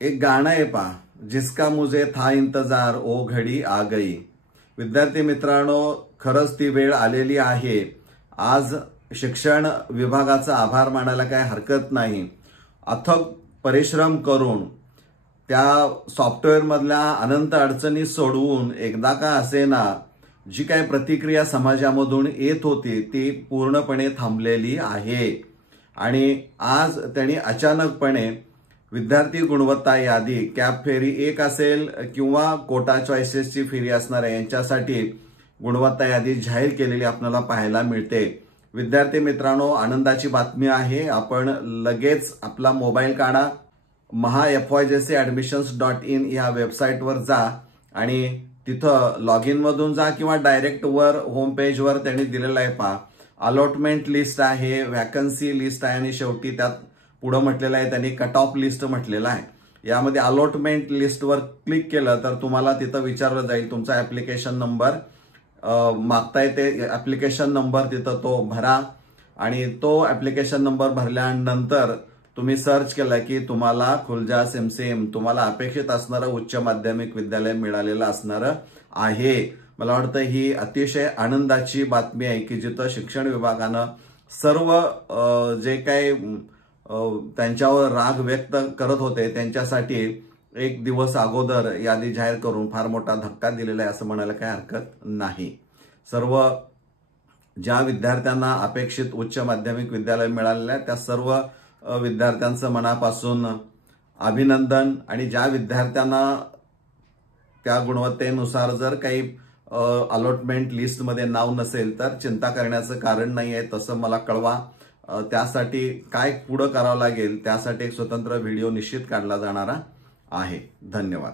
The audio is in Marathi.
एक गाणं आहे पहा, जिसका मुझे था इंतजार ओ घडी आ गई। विद्यार्थी मित्रांनो, खरंच ती वेळ आलेली आहे। आज शिक्षण विभागाचा आभार मानायला काही हरकत नाही। अथक परिश्रम करून त्या सॉफ्टवेअर मधल्या अनंत अडचणी सोडवून एकदा का असेना जी काही प्रतिक्रिया समाजामधून येत होती ती पूर्णपणे थांबलेली आहे। आणि आज त्यांनी अचानकपणे विद्यार्थी गुणवत्ता यादी, कॅप फेरी 1 असेल किंवा कोटा चॉईसेसची फेरी असणार आहे, यांच्यासाठी गुणवत्ता यादी जाहीर केलेली आपल्याला पाहायला मिळते। विद्यार्थी मित्रांनो, आनंदाची बातमी आहे। आपण लगेच आपला मोबाईल काढा, mahafyjcadmissions.in या वेबसाईटवर जा आणि तिथं लॉग इन मधून जा किंवा डायरेक्ट वर होम पेजवर त्यांनी दिलेलं आहे पहा, अलॉटमेंट लिस्ट आहे, वॅकन्सी लिस्ट आहे आणि शेवटी त्यात पुढे म्हटलेलं आहे त्यांनी कट ऑफ लिस्ट म्हटलेलं आहे। यामध्ये अलॉटमेंट लिस्टवर क्लिक केलं तर तुम्हाला तिथं विचारलं जाईल तुमचा ऍप्लिकेशन नंबर मागताय ते ऍप्लिकेशन नंबर तिथं तो भरा आणि तो ऍप्लिकेशन नंबर भरल्यानंतर तुम्ही सर्च केला की तुम्हाला खुलजा सेमसेम तुम्हाला अपेक्षित असणारं उच्च माध्यमिक विद्यालय मिळालेलं असणार आहे। मला वाटतं ही अतिशय आनंदाची बातमी आहे की जिथं शिक्षण विभागानं सर्व जे काही त्यांच्यावर राग व्यक्त करत होते त्यांच्यासाठी 1 दिवस अगोदर यादी जाहीर करून फार मोठा धक्का दिलेला आहे असं म्हणायला काही हरकत नाही। सर्व ज्या विद्यार्थ्यांना अपेक्षित उच्च माध्यमिक विद्यालय मिळालेलं आहे त्या सर्व विद्यार्थ्यांचं मनापासून अभिनंदन। आणि ज्या विद्यार्थ्यांना त्या गुणवत्तेनुसार जर काही अलॉटमेंट लिस्टमध्ये नाव नसेल तर चिंता करण्याचं कारण नाही आहे, तसं मला कळवा। त्यासाठी काय पुढे करावं लागेल त्यासाठी एक स्वतंत्र व्हिडिओ निश्चित काढला जाणार आहे। धन्यवाद।